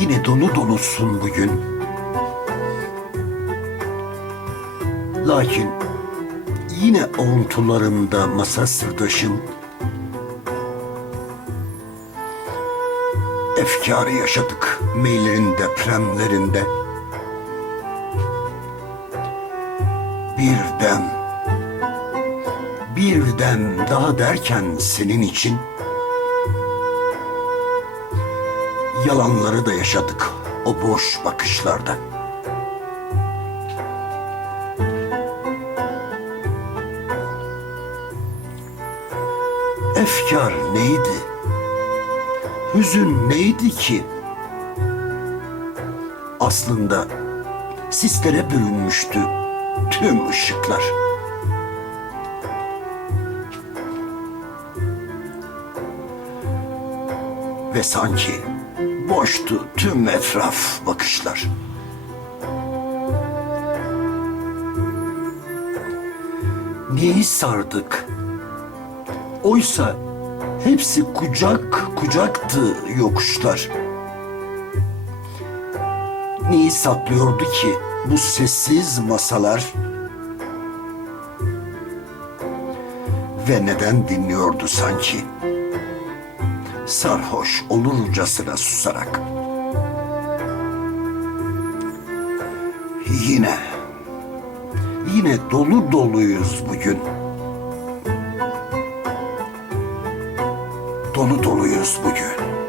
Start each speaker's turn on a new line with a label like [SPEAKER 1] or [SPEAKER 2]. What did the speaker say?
[SPEAKER 1] Yine dolu dolusun bugün. Lakin yine avuntularımda masa sırdaşın efkarı yaşadık meylerin depremlerinde. Bir dem, bir dem daha derken senin için yalanları da yaşadık o boş bakışlarda. Efkar neydi? Hüzün neydi ki? Aslında sislere bürünmüştü tüm ışıklar. Ve sanki boştu tüm etraf bakışlar. Neyi sardık? Oysa hepsi kucak kucaktı yokuşlar. Neyi saklıyordu ki bu sessiz masalar? Ve neden dinliyordu sanki? Sarhoş olurcasına susarak. Yine, yine dolu doluyuz bugün. Dolu doluyuz bugün.